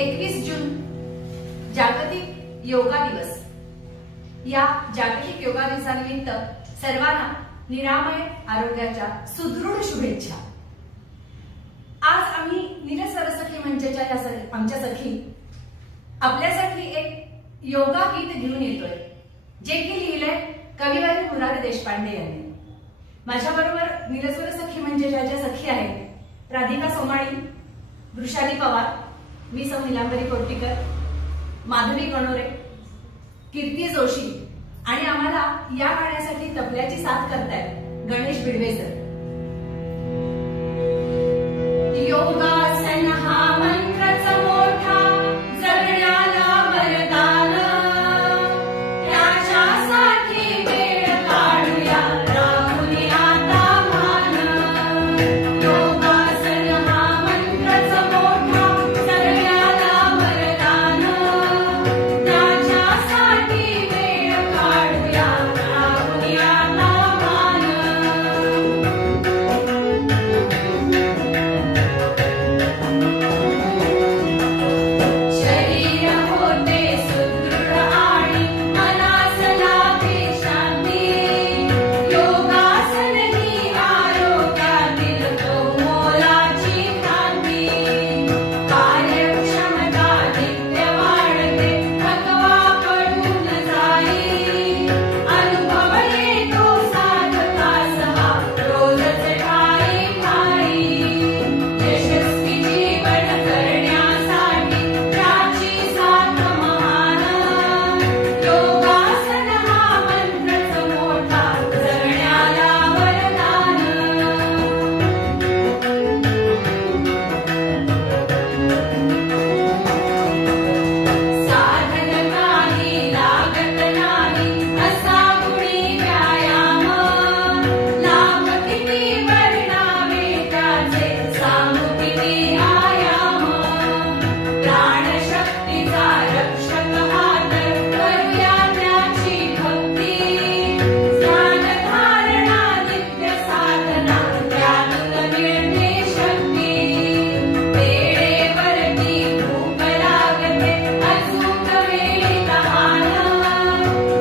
21 जून जागतिक योगा दिवस। या जागतिक योगा दिवसानिमित्त सर्वांना निरामय आरोग्याच्या सुदृढ शुभेच्छा। आज आम्ही नीलसरसखी मंचाच्या आमच्या सखी आपल्यासाठी एक योगा गीत घेऊन येतोय, जे की लिहिलंय कविवारी मुरारी देशपांडे यांनी। माझ्याबरोबर नीलसरसखी मंचाच्या ज्या सखी आहेत राधिका सोमाणी, वृषाली पवार, मी सौ नीलांबरी कोर्टीकर, माधवी गणोरे, कीर्ती जोशी आणि आम्हाला या गाण्यासाठी तबल्याची साथ करतायत गणेश भिडवे सर। योगासन हा मंत्रच मोठा जगण्याला वरदान, त्याच्यासाठी वेळ काढूया राहुनी आता मान। योगासन हा मंत्रच मोठा जगण्याला वरदान, त्याच्यासाठी वेळ काढूया राहुनी आता मान। शरीर होते सुदृढ आणि मनास लाभे शांती, योगासन ही आरोग्यातील मोलाची क्रांती। कार्यक्षमता नित्य वाढते, थकवा पडून जाई, अनुभव येतो साधकास हा रोजच ठाई ठाई। यशस्वी जीवन करण्यासाठी त्याची साथ महान, योगासन हा मंत्रच मोठा जगण्याला वरदान। साधन काही लागत नाही असा गुणी व्यायाम, लाभ किती वर्णावे त्याचे सांगू किती आयाम। प्राणशक्तीचा रक्षक हात करूया त्याची भक्ती, ध्यानधारणा नित्य साधना त्यातून मिळते शक्ती। वेळेवरती भूक लागते अचूक वेळी तहान,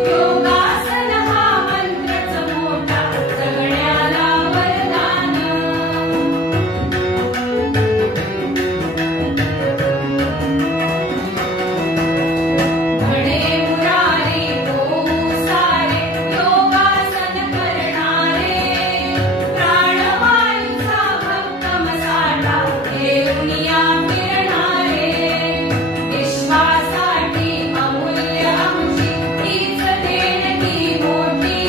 योगासन हा मंत्रच मोठा जगण्याला वरदान। घणे मुरारी होऊ सारे योगासन करणारे, प्राणवायूचा भक्कम साठा घेऊन या फिरणारे। विश्वासाठी अमूल्य आमची हीच देणगी मोठी,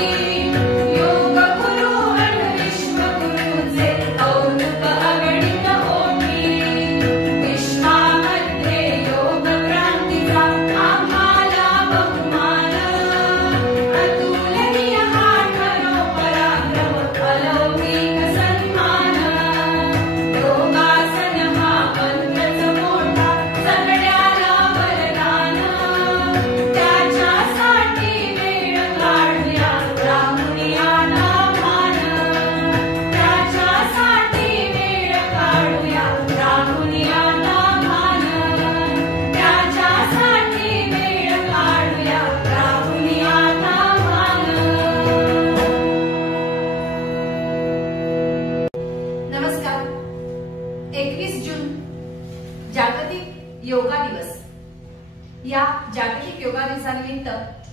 योग गुरु आणि विश्वगुरूचे कौतुक अगणित ओठी। विश्वामध्ये योग क्रांतीचा आम्हाला बहुमान, अतुलनीय हा ठरो पराक्रम अलौकिक सन्मान। योगासन हा मंत्रच मोठा जगण्याला वरदान, त्याच्यासाठी वेळ काढूया राहुनी आता मान। त्याच्यासाठी वेळ काढूया राहुनी आता मान। त्याच्यासाठी वेळ काढूया राहुनी आता मान। नमस्कार। 21 जून जागतिक योगा दिवस। या जागतिक योगा दिवसानिमित्त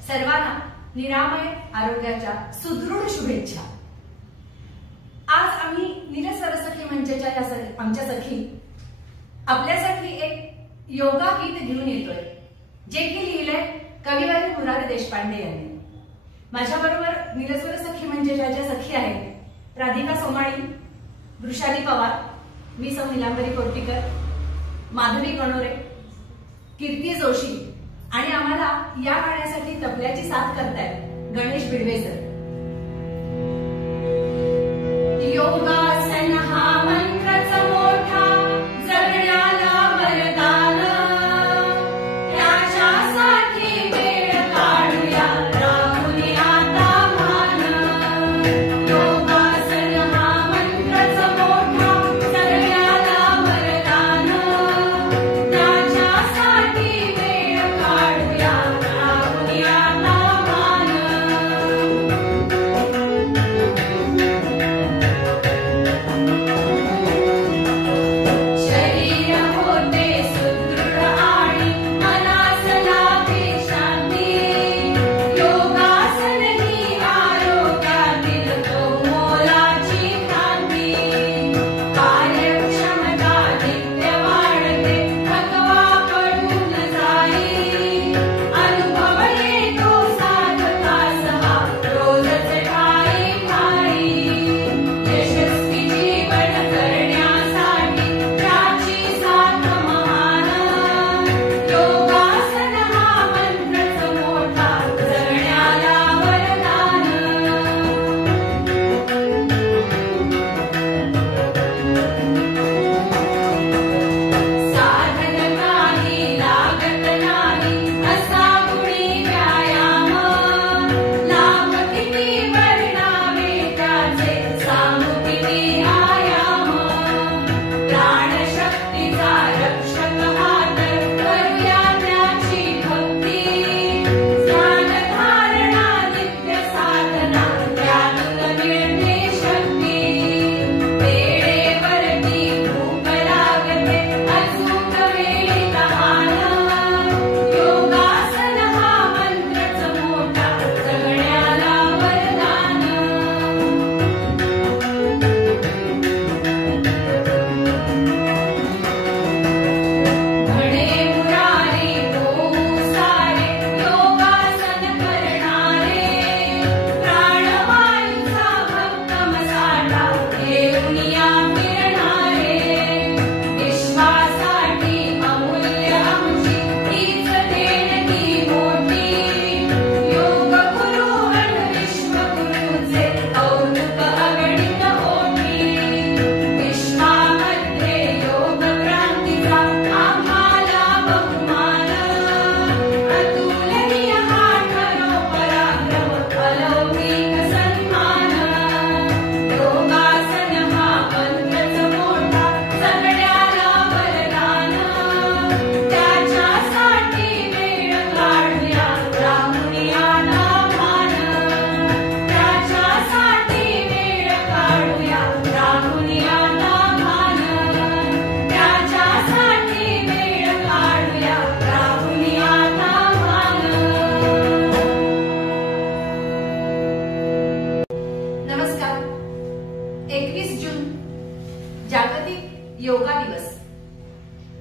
सर्वांना निरामय आरोग्याच्या सुदृढ शुभेच्छा। आज आम्ही नीलसरसखी मंचाच्या आमच्या सखी आपल्यासाठी एक योगा गीत घेऊन येतोय, जे की लिहिलंय कविवारी मुरारी देशपांडे यांनी। माझ्याबरोबर नीलसरसखी मंचाच्या ज्या सखी आहेत राधिका सोमाणी, वृषाली पवार, मी सौ नीलांबरी कोर्टीकर, माधवी गणोरे, कीर्ती जोशी आणि आम्हाला या गाण्यासाठी तबल्याची साथ करतायत गणेश भिडवे सर। योगासन हा मंत्रच मोठा जगण्याला वरदान, त्याच्यासाठी वेळ काढूया राहुनी आता मान। योगासन हा मंत्रच मोठा जगण्याला वरदान, त्याच्या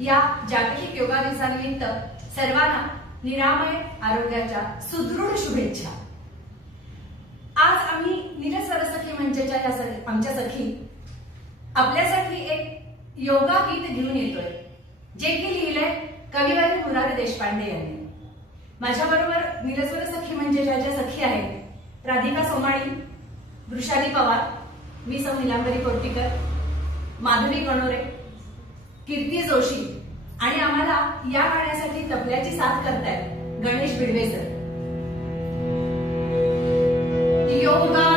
या जागतिक योगा दिवसानिमित्त सर्वांना निरामय आरोग्याच्या सुदृढ शुभेच्छा। आज आम्ही नीलस्वर सखी मंचाच्या आमच्या सखी आपल्यासाठी एक योगा गीत घेऊन येतोय, जे की लिहिलंय कविवर्य मुरारी देशपांडे यांनी। माझ्याबरोबर नीलस्वर सखी मंचाच्या ज्या सखी आहेत राधिका सोमाणी, वृषाली पवार, मी सौ नीलांबरी कोर्टीकर, माधवी गणोरे, कीर्ती जोशी आणि आम्हाला या गाण्यासाठी तबल्याची साथ करतायत गणेश बिडवे सर। योगा